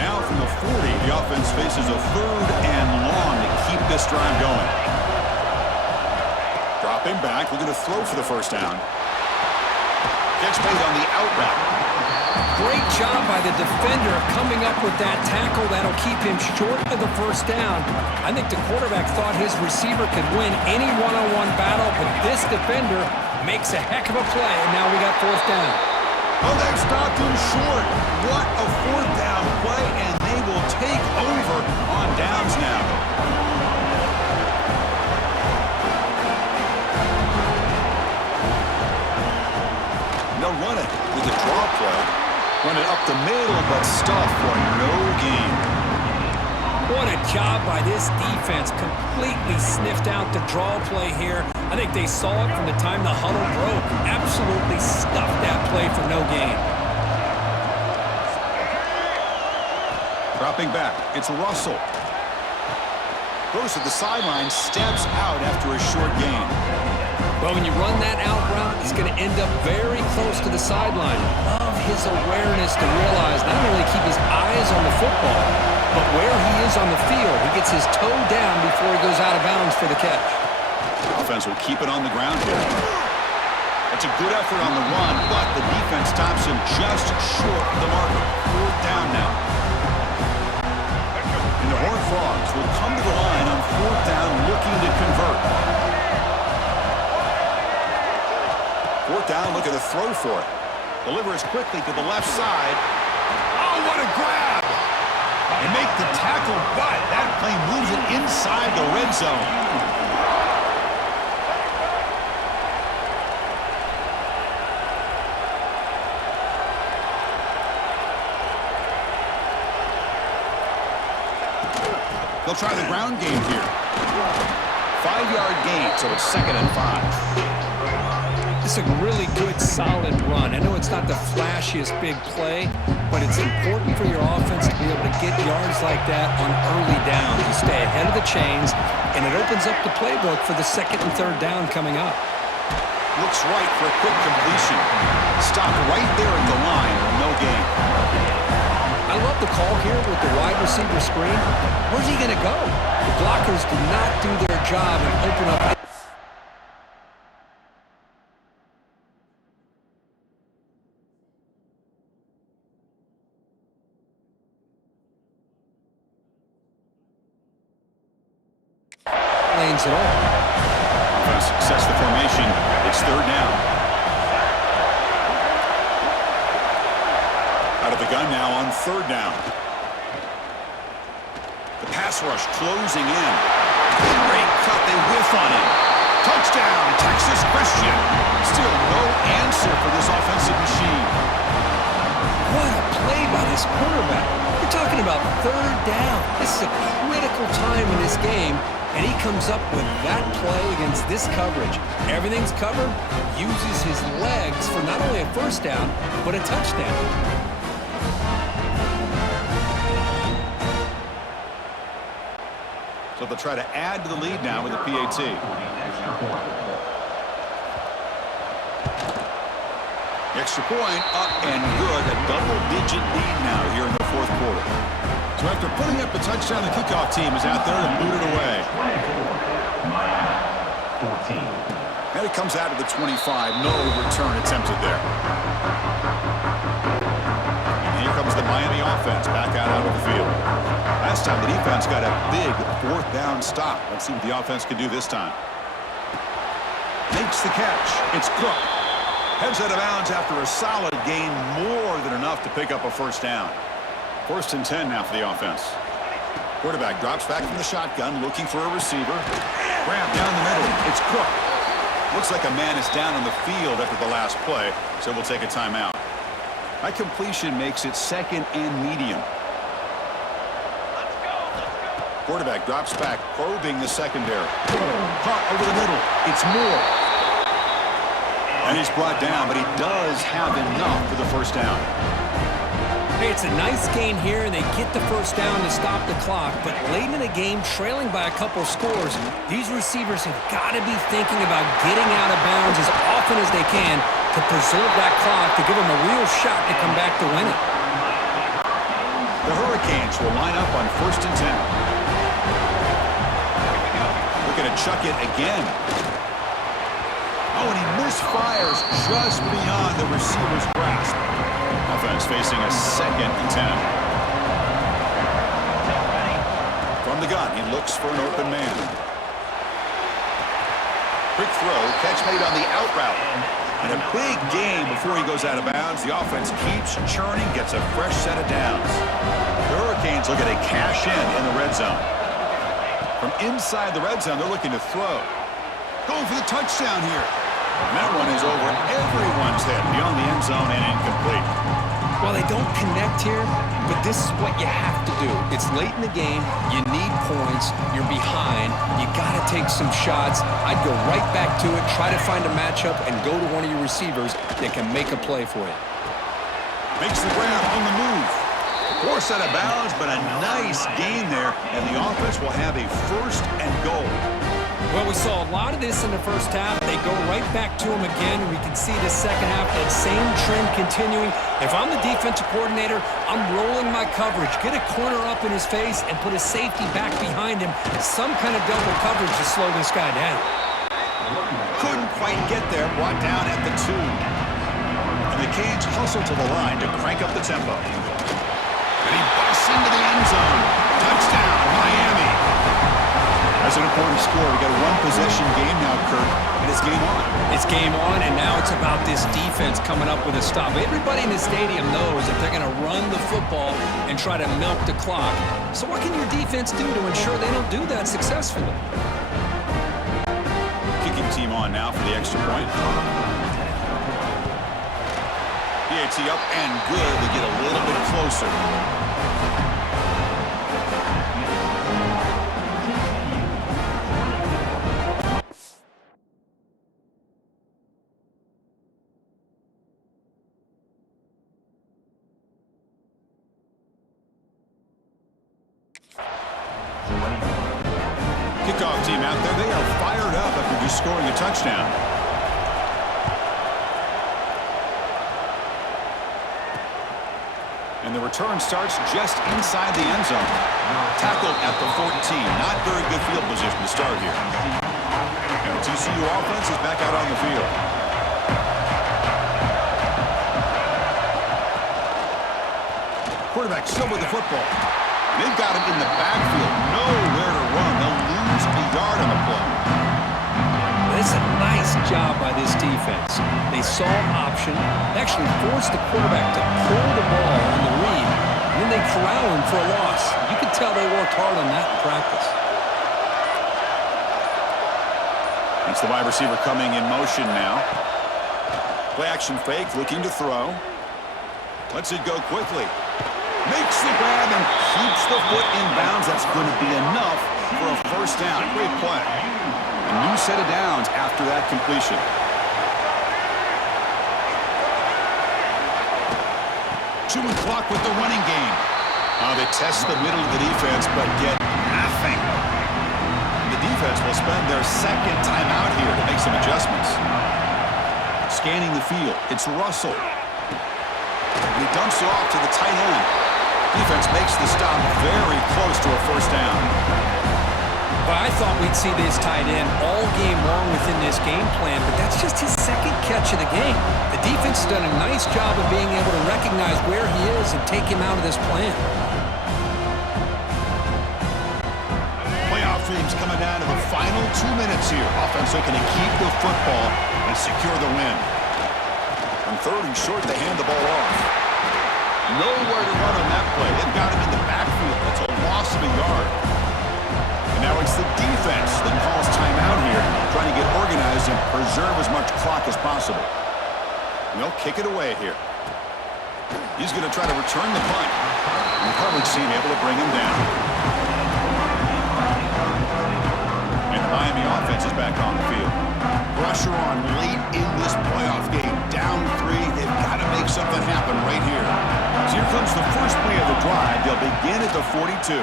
Now from the 40, the offense faces a third and long to keep this drive going. Dropping back, looking to throw for the first down. Catch made on the out route. Great job by the defender coming up with that tackle that'll keep him short of the first down. I think the quarterback thought his receiver could win any one-on-one battle, but this defender makes a heck of a play, and now we got fourth down. Oh, they stopped him short. What a fourth down play, and they will take over on downs now. They'll run it with a draw play. Run it up the middle, but stuff for no gain. What a job by this defense. Completely sniffed out the draw play here. I think they saw it from the time the huddle broke. Absolutely stuffed that play for no gain. Dropping back, it's Russell. Goes to the sideline, steps out after a short gain. Well, when you run that out route, he's going to end up very close to the sideline. Love his awareness to realize not only keep his eyes on the football, but where he is on the field. He gets his toe down before he goes out of bounds for the catch. Offense will keep it on the ground here. It's a good effort on the run, but the defense stops him just short of the marker. 4th down now. And the Horned Frogs will come to the line on 4th down looking to convert. 4th down, looking to throw for it. Delivers quickly to the left side. Oh, what a grab! And make the tackle, but that play moves it inside the red zone. They'll try the ground game here. 5-yard gain, so it's 2nd and 5. It's a really good, solid run. I know it's not the flashiest big play, but it's important for your offense to be able to get yards like that on early downs. You stay ahead of the chains, and it opens up the playbook for the 2nd and 3rd down coming up. Looks right for a quick completion. Stopped right there at the line. No gain. I love the call here with the wide receiver screen. Where's he going to go? The blockers do not do their job and open up. Lanes at all. Offense sets the formation. It's 3rd down. Out of the gun now on 3rd down. The pass rush closing in. Great cut. They whiff on him. Touchdown, Texas Christian. Still no answer for this offensive machine. What a play by this quarterback. You're talking about 3rd down. This is a critical time in this game, and he comes up with that play against this coverage. Everything's covered, uses his legs for not only a 1st down, but a touchdown. So they'll try to add to the lead now with a PAT. Extra point up and good. A double-digit lead now here in the 4th quarter. So after putting up a touchdown, the kickoff team is out there to boot it away. 14. And it comes out of the 25. No return attempted there. And here comes the Miami offense back out onto the field. Last time the defense got a big 4th down stop. Let's see what the offense can do this time. Makes the catch. It's Cook. Heads out of bounds after a solid gain, more than enough to pick up a 1st down. 1st and 10 now for the offense. Quarterback drops back from the shotgun, looking for a receiver. Grab down the middle. It's Cook. Looks like a man is down on the field after the last play, so we'll take a timeout. That completion makes it 2nd and medium. Quarterback drops back, probing the secondary. Caught over the middle. It's Moore. And he's brought down, but he does have enough for the 1st down. Hey, it's a nice gain here, and they get the 1st down to stop the clock. But late in the game, trailing by a couple scores, these receivers have got to be thinking about getting out of bounds as often as they can to preserve that clock, to give them a real shot to come back to win it. The Hurricanes will line up on 1st and 10. Looking to chuck it again. Oh, and he misfires just beyond the receiver's grasp. Offense facing a 2nd and 10. From the gun, he looks for an open man. Quick throw, catch made on the out route. And a big gain before he goes out of bounds. The offense keeps churning, gets a fresh set of downs. The Hurricanes look at a cash in the red zone. From inside the red zone, they're looking to throw. Going for the touchdown here. And that one is over everyone's head, beyond the end zone and incomplete. Well, they don't connect here, but this is what you have to do. It's late in the game. You need points. You're behind. You got to take some shots. I'd go right back to it, try to find a matchup, and go to one of your receivers that can make a play for you. Makes the grab on the move. Forced out of bounds, but a nice gain there, and the offense will have a 1st and goal. Well, we saw a lot of this in the 1st half. They go right back to him again. We can see the second half, that same trend continuing. If I'm the defensive coordinator, I'm rolling my coverage. Get a corner up in his face and put a safety back behind him. Some kind of double coverage to slow this guy down. Couldn't quite get there, brought down at the 2. And the Canes hustle to the line to crank up the tempo. And he busts into the end zone. Touchdown, Miami. That's an important score. We got a one-possession game now, Kirk, and it's game on. It's game on, and now it's about this defense coming up with a stop. Everybody in the stadium knows that they're going to run the football and try to milk the clock. So what can your defense do to ensure they don't do that successfully? Kicking team on now for the extra point. PAT up and good. They get a little bit closer. Kickoff team out there. They are fired up after just scoring a touchdown. And the return starts just inside the end zone. Tackled at the 14. Not very good field position to start here. And the TCU offense is back out on the field. Quarterback still with the football. They've got him in the backfield. Nowhere to run. They'll lose a yard on the play. It's a nice job by this defense. They saw an option, actually forced the quarterback to pull the ball on the read, and then they corral him for a loss. You can tell they worked hard on that in practice. It's the wide receiver coming in motion now. Play action fake, looking to throw. Lets it go quickly. Makes the grab and keeps the foot in bounds. That's going to be enough for a first down. Great play. A new set of downs after that completion. Chewing clock with the running game. They test the middle of the defense, but get nothing. The defense will spend their second time out here to make some adjustments. Scanning the field. It's Russell. He dumps it off to the tight end. Defense makes the stop very close to a first down. Well, I thought we'd see this tight end all game long within this game plan, but that's just his second catch of the game. The defense has done a nice job of being able to recognize where he is and take him out of this plan. Playoff dreams coming down to the final 2 minutes here. Offense looking to keep the football and secure the win. On third and short, they hand the ball off. Nowhere to run on that play. They've got him in the backfield. That's a loss of a yard. And now it's the defense that calls timeout here, trying to get organized and preserve as much clock as possible. And they'll kick it away here. He's going to try to return the punt. And the coverage team able to bring him down. And the Miami offense is back on the field. Pressure on late in this playoff game. Down 3. They've got to make something happen right here. So here comes the first play of the drive. They'll begin at the 42.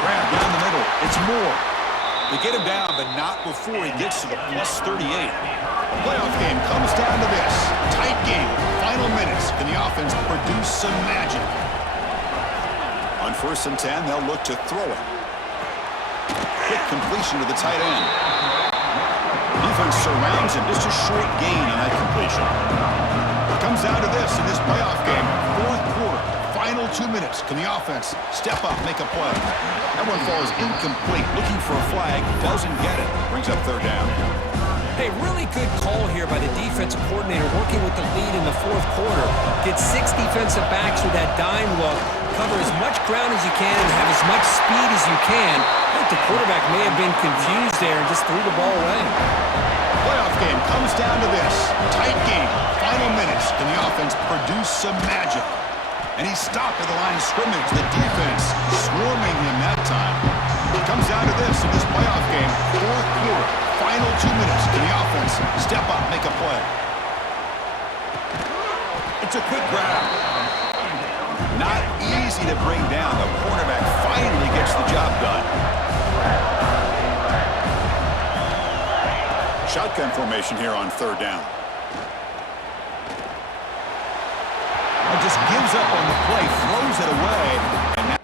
Grab down the middle. It's Moore. They get him down, but not before he gets to the plus 38. The playoff game comes down to this. Tight game. Final minutes. Can the offense produce some magic? On 1st and 10, they'll look to throw it. Quick completion to the tight end. Defense surrounds him. Just a short gain on that completion. It comes down to this in this playoff game. 4th quarter. Final 2 minutes. Can the offense step up, make a play? That one falls incomplete. Looking for a flag. Doesn't get it. Brings up 3rd down. Hey, really good call here by the defensive coordinator working with the lead in the 4th quarter. Get 6 defensive backs with that dime look. Cover as much ground as you can and have as much speed as you can. I think the quarterback may have been confused there and just threw the ball away. Playoff game comes down to this. Tight game. Final minutes. Can the offense produce some magic? And he stopped at the line of scrimmage. The defense swarming him that time. It comes down to this in this playoff game. 4th quarter. Final 2 minutes. Can the offense step up, make a play? It's a quick grab. Not easy to bring down. The quarterback finally gets the job done. Shotgun formation here on third down. And just gives up on the play, throws it away, and now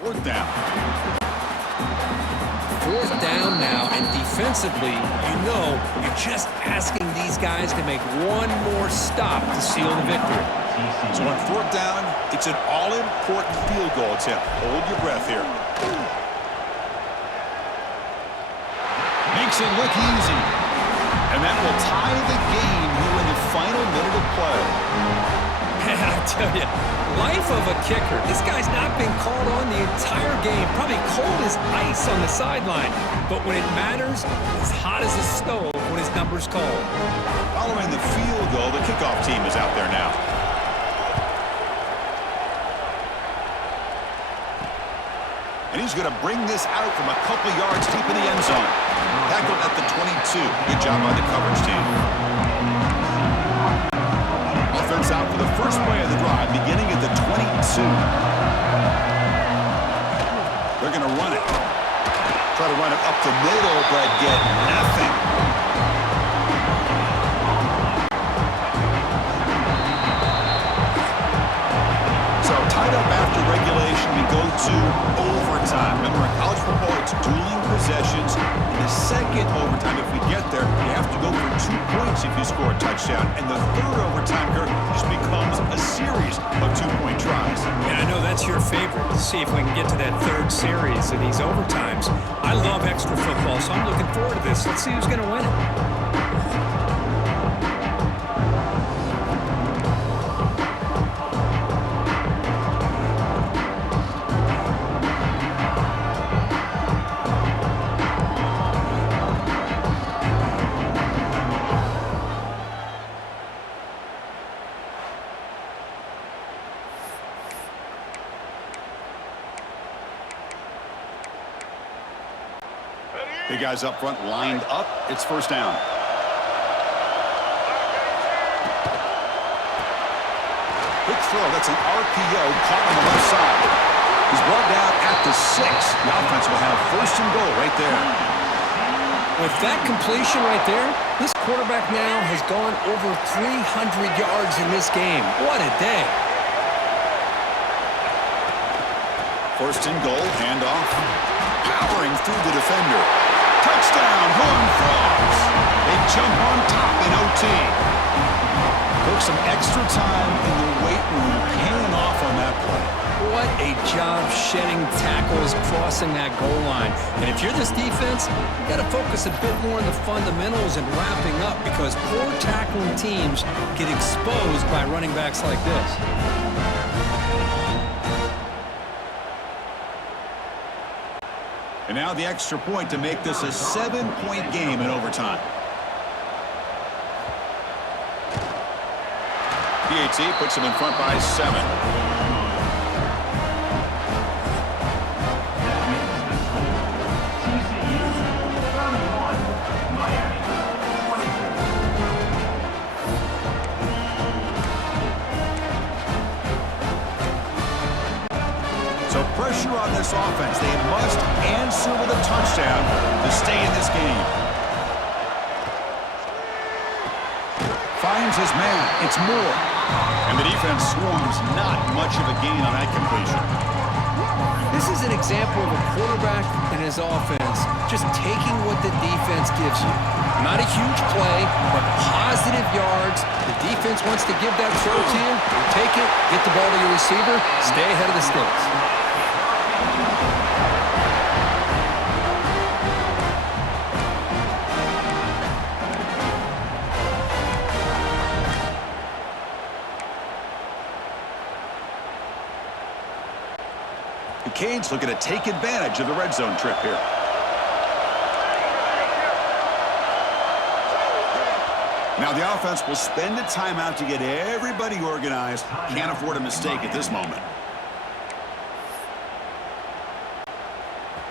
fourth down. Fourth down now, and defensively, you're just asking these guys to make one more stop to seal the victory. So on fourth down, it's an all-important field goal attempt. Hold your breath here. Makes it look easy. And that will tie the game here in the final minute of play. Man, I tell you, life of a kicker. This guy's not been called on the entire game. Probably cold as ice on the sideline. But when it matters, as hot as a stove when his number's called. Following the field goal, the kickoff team is out there now. And he's going to bring this out from a couple yards deep in the end zone. Tackled at the 22. Good job by the coverage team. Offense out for the first play of the drive, beginning at the 22. They're going to run it. Try to run it up the middle, but get nothing. So tied up after regulation, we go to overtime. Remember, in college football, it's dueling possessions. In the second overtime, if we get there, you have to go for 2 points if you score a touchdown. And the third overtime, Kirk, just becomes a series of 2-point tries. And I know that's your favorite, to see if we can get to that third series of these overtimes. I love extra football, so I'm looking forward to this. Let's see who's going to win it. Big guys up front lined up. It's first down. Quick throw. That's an RPO caught on the left side. He's brought down at the 6. The offense will have first and goal right there. With that completion right there, this quarterback now has gone over 300 yards in this game. What a day. First and goal, handoff. Powering through the defender. Touchdown, Horned Frogs. They jump on top in OT. Took some extra time in the weight room, paying off on that play. What a job shedding tackles, crossing that goal line. And if you're this defense, you got to focus a bit more on the fundamentals and wrapping up, because poor tackling teams get exposed by running backs like this. And now the extra point to make this a 7-point game in overtime. PAT puts them in front by 7. So pressure on this offense. They must answer with a touchdown to stay in this game. finds his man. It's Moore. And the defense swarms. Not much of a gain on that completion. This is an example of a quarterback and his offense just taking what the defense gives you. Not a huge play, but positive yards. The defense wants to give that throw to you. You take it, get the ball to your receiver, stay ahead of the sticks. The Canes looking to take advantage of the red zone trip here. Now the offense will spend a timeout to get everybody organized. Can't afford a mistake at this moment.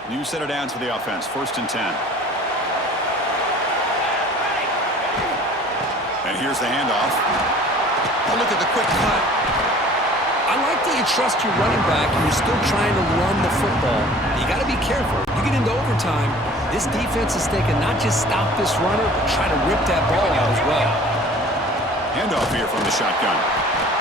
New set of downs for the offense. 1st and 10. And here's the handoff. Oh, look at the quick cut. I like that you trust your running back and you're still trying to run the football. You got to be careful. You get into overtime, this defense is thinking not just stop this runner, but try to rip that ball out as well. Handoff here from the shotgun.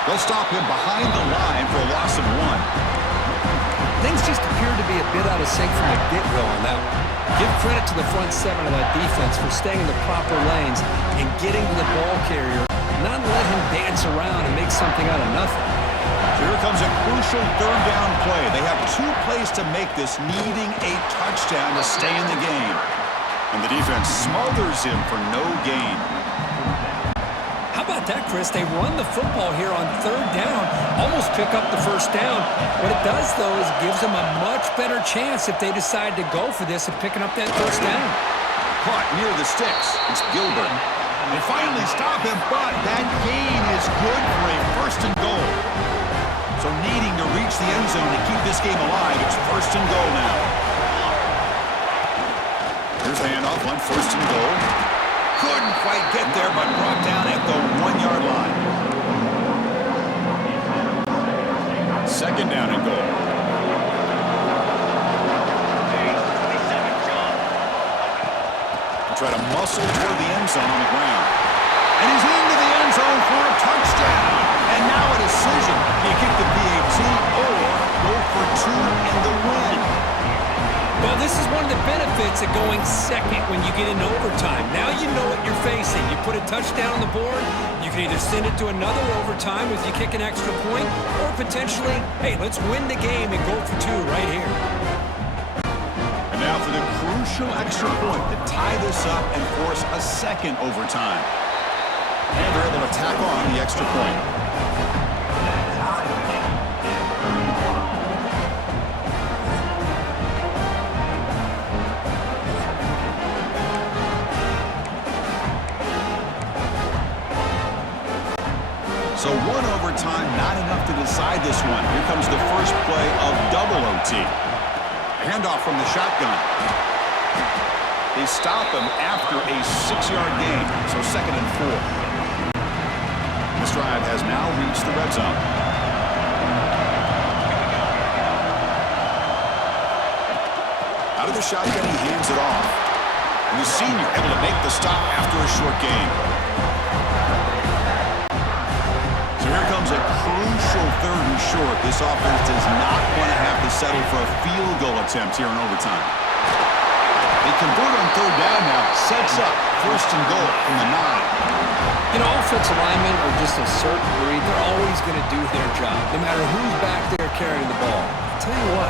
They'll stop him behind the line for a loss of 1. Things just appear to be a bit out of sync from the get-go on that one. Give credit to the front 7 of that defense for staying in the proper lanes and getting to the ball carrier, not let him dance around and make something out of nothing. Here comes a crucial 3rd down play. They have 2 plays to make this, needing a touchdown to stay in the game. And the defense smothers him for no gain. How about that, Chris? They run the football here on 3rd down, almost pick up the 1st down. What it does, though, is it gives them a much better chance if they decide to go for this and picking up that 1st down. Caught near the sticks. It's Gilbert. They finally stop him, but that gain is good for a 1st and goal. So needing to reach the end zone to keep this game alive, it's 1st and goal now. Here's the handoff on 1st and goal. Couldn't quite get there, but brought down at the 1-yard line. 2nd down and goal. Try to muscle toward the end zone on the ground. And he's into the end zone for a touchdown. And now a decision. Do you kick the PAT or go for 2 and the win? Well, this is one of the benefits of going second when you get into overtime. Now you know what you're facing. You put a touchdown on the board, you can either send it to another overtime if you kick an extra point, or potentially, hey, let's win the game and go for 2 right here. And now for the crucial extra point to tie this up and force a 2nd overtime. And they're able to tack on the extra point. So 1 overtime, not enough to decide this one. Here comes the first play of double OT. Handoff from the shotgun. They stop him after a 6-yard gain, so 2nd and 4. This drive has now reached the red zone. Out of the shotgun, he hands it off. And the senior able to make the stop after a short gain. So here comes a crucial 3rd and short. This offense does not want to have to settle for a field goal attempt here in overtime. They convert on 3rd down now. Sets up 1st and goal from the 9. You know, offensive linemen are just a certain breed. They're always going to do their job, no matter who's back there carrying the ball. I'll tell you what,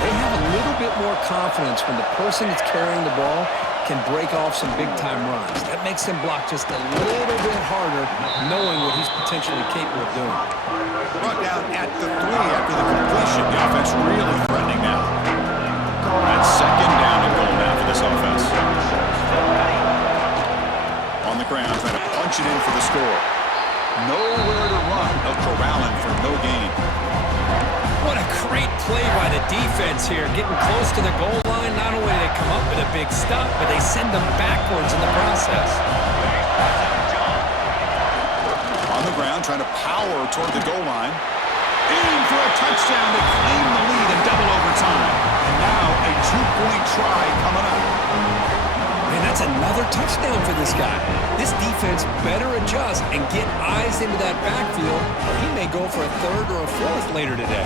they have a little bit more confidence when the person that's carrying the ball can break off some big-time runs. That makes them block just a little bit harder, knowing what he's potentially capable of doing. Brought down at the 3 after the completion. The offense really threatening now. That's 2nd down and goal now for this offense. On the ground, trying to punch it in for the score. Nowhere to run. They'll corral him for no gain. What a great play by the defense here. Getting close to the goal line, not only do they come up with a big stop, but they send them backwards in the process. On the ground, trying to power toward the goal line. In for a touchdown to claim the lead in double overtime. And now a 2-point try coming up. Man, that's That's another touchdown for this guy. This defense better adjust and get eyes into that backfield, or he may go for a third or a fourth later today.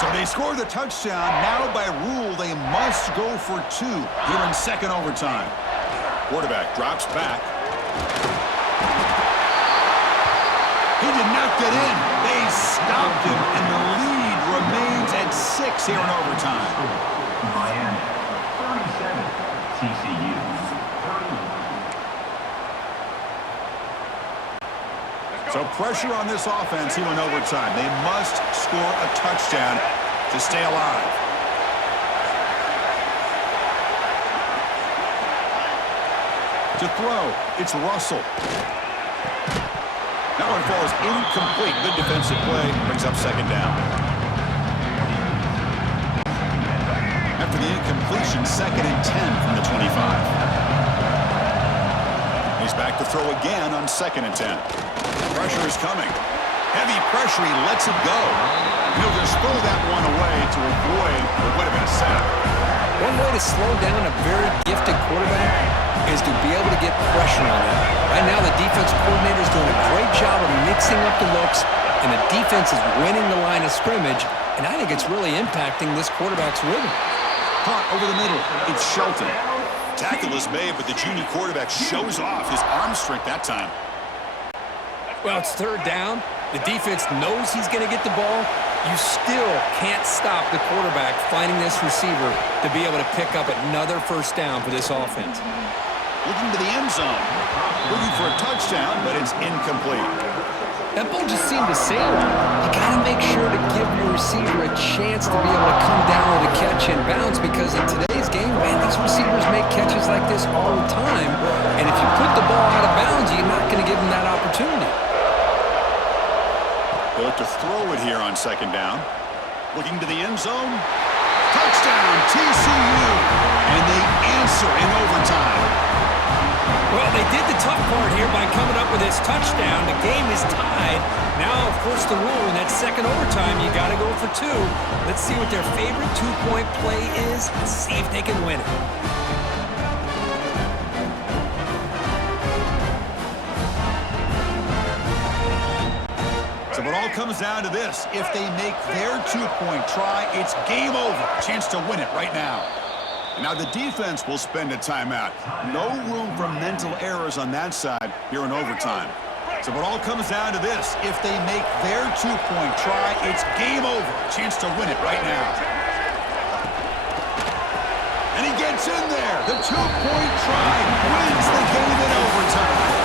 So they score the touchdown. Now by rule, they must go for 2 here in second overtime. Quarterback drops back. He did not get in. They stopped him, and the lead remains at 6 here in overtime. Miami, 37. TCU, 30. So pressure on this offense here in overtime. They must score a touchdown to stay alive. To throw, it's Russell. That one falls incomplete. Good defensive play. Brings up second down. After the incompletion, 2nd and 10 from the 25. He's back to throw again on 2nd and 10. Pressure is coming. Heavy pressure. He lets it go. He'll just throw that one away to avoid what would have been a sack. One way to slow down a very gifted quarterback is to be able to get pressure on him. Right now, the defensive coordinator is doing a great job of mixing up the looks, and the defense is winning the line of scrimmage, and I think it's really impacting this quarterback's rhythm. Caught over the middle. It's Shelton. Tackle is made, but the junior quarterback shows off his arm strength that time. Well, it's third down. The defense knows he's going to get the ball. You still can't stop the quarterback finding this receiver to be able to pick up another first down for this offense. Looking to the end zone. Looking for a touchdown, but it's incomplete. That ball just seemed to sail on. You got to make sure to give your receiver a chance to be able to come down with a catch and bounce, because in today's game, man, these receivers make catches like this all the time. And if you put the ball out of bounds, you're not going to give them that opportunity. They look to throw it here on second down. Looking to the end zone. Touchdown, TCU. And they answer in overtime. Well, they did the tough part here by coming up with this touchdown. The game is tied. Now, of course, the rule in that second overtime, you got to go for 2. Let's see what their favorite 2-point play is and see if they can win it. So it all comes down to this. If they make their 2-point try, it's game over. Chance to win it right now. Now the defense will spend a timeout. No room for mental errors on that side here in overtime. So it all comes down to this. If they make their 2-point try, it's game over. Chance to win it right now. And he gets in there. The 2-point try wins the game in overtime.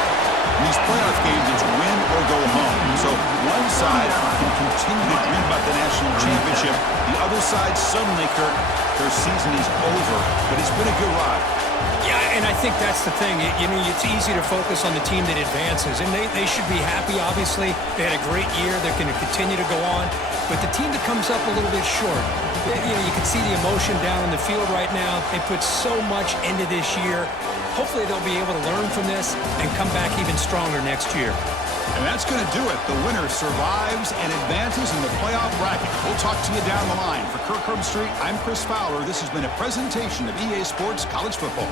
In these playoff games, it's win or go home. So one side can continue to dream about the national championship. The other side, suddenly, Kirk, their season is over. But it's been a good ride. Yeah, and I think that's the thing. You know, it's easy to focus on the team that advances, and they should be happy, obviously. They had a great year. They're going to continue to go on. But the team that comes up a little bit short, you know, you can see the emotion down in the field right now. They put so much into this year. Hopefully they'll be able to learn from this and come back even stronger next year. And that's going to do it. The winner survives and advances in the playoff bracket. We'll talk to you down the line. For Kirk Herbstreit, I'm Chris Fowler. This has been a presentation of EA Sports College Football.